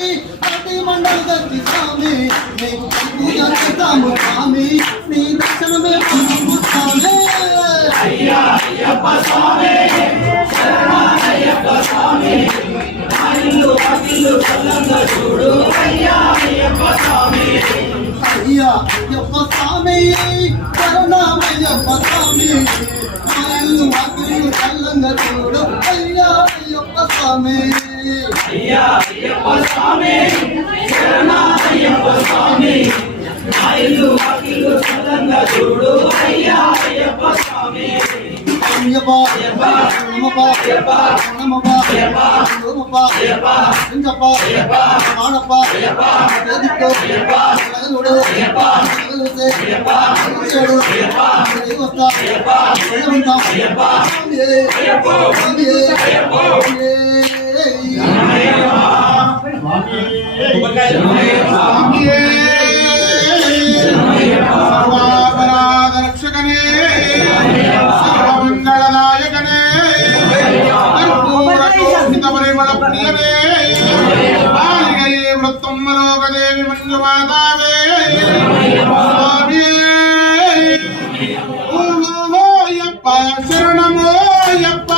ప్రతి మండల దర్శి స్వామి నీకు పూజ చేస్తాము స్వామి నీ దర్శనమే స్వామి అయ్యా అయ్యప్ప స్వామి శరణయ్యప్ప స్వామి మా ఇల్లు అకిల్లు చల్లంగా చూడు అయ్యా అయ్యప్ప స్వామి అయ్యా అయ్యప్ప స్వామి శరణమయ్యప్ప స్వామి మా ఇల్లు అకిల్లు చల్లంగా చూడు అయ్యా అయ్యప్ప స్వామి అయ్యా అయ్యప్ప స్వామి శరణయ్యప్ప స్వామి మా ఇల్లు అకిల్లు చల్లంగా చూడు అయ్యా అయ్యప్ప స్వామి అయ్యప్ప అయ్యప్ప నమః అయ్యప్ప నమః అయ్యప్ప నమః అయ్యప్ప ఇంకప్ప అయ్యప్ప మానప్ప అయ్యప్ప దేదికో అయ్యప్ప నగరుడు అయ్యప్ప నగరుసే అయ్యప్ప నగరుడు అయ్యప్ప దేవస్థ అయ్యప్ప దేవంత అయ్యప్ప అయ్యప్ప అయ్యప్ప రక్షకనే సర్వమంగళనాయకనే కర్పూరశోభితపరిమళ ప్రియనే బాలికయే వృత్తమ్మలోకదేవి మంజుమాతావే ఓయప్ప శరణమోయప్ప